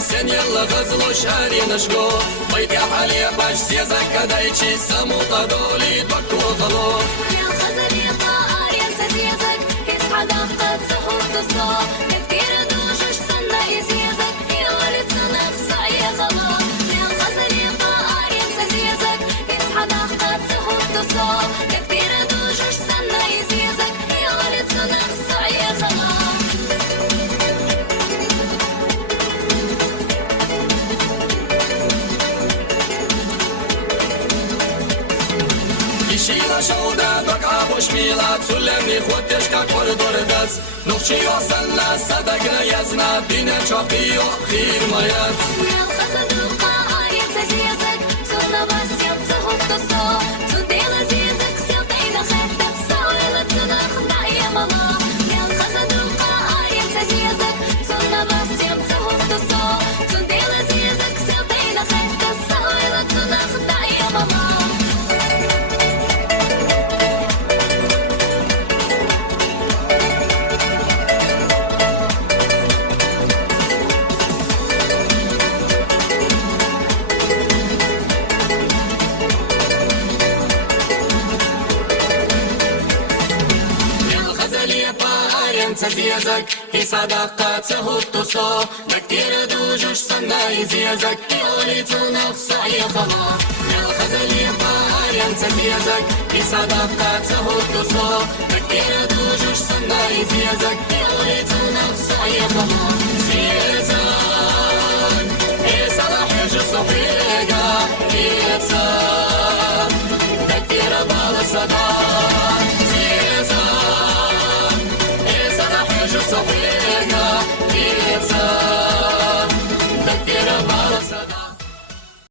sen yalla غزل شاري نشكو بيت يا حالي باش سيزك كدايتشي سموطة دولي بكو غلو يا الغزل يا طائر ينسى سيزك يصحى ضغطة سحور تصاب كتير دوجش سنة يسيزك يا ولد سنة خصعي غلو يا الغزل يا طائر ينسى سيزك يصحى ضغطة سحور تصاب كتير دوجش سنة يسيزك يا ولد سنة خصعي غلو Shila shouda baka boshmila tsulemi khoteshka koridor das Nukhchi yosanna sadagna yazna bina choqiyo khir mayat يا الغزل القائر ينسى سيزك صرنا بس يمسحوا التصاب تديل زيزك سيطين خيرتك سويلة تنخدع يا ماما يا الغزل القائر ينسى سيزك صرنا بس يمسحوا التصاب تديل زيزك سيطين خيرتك سويلة تنخدع يا ماما زيزك في صداقته التصاب كتير دوجوش سنة يزيزك يولي تنفس يا خمار يا الغزل يبقى ينسى زيزك في صداقته التصاب كتير دوجوش سنة يزيزك يولي تنفس يا خمار زيزك إيه صلاح يجسو فيقا يتصاب كتير بالصداق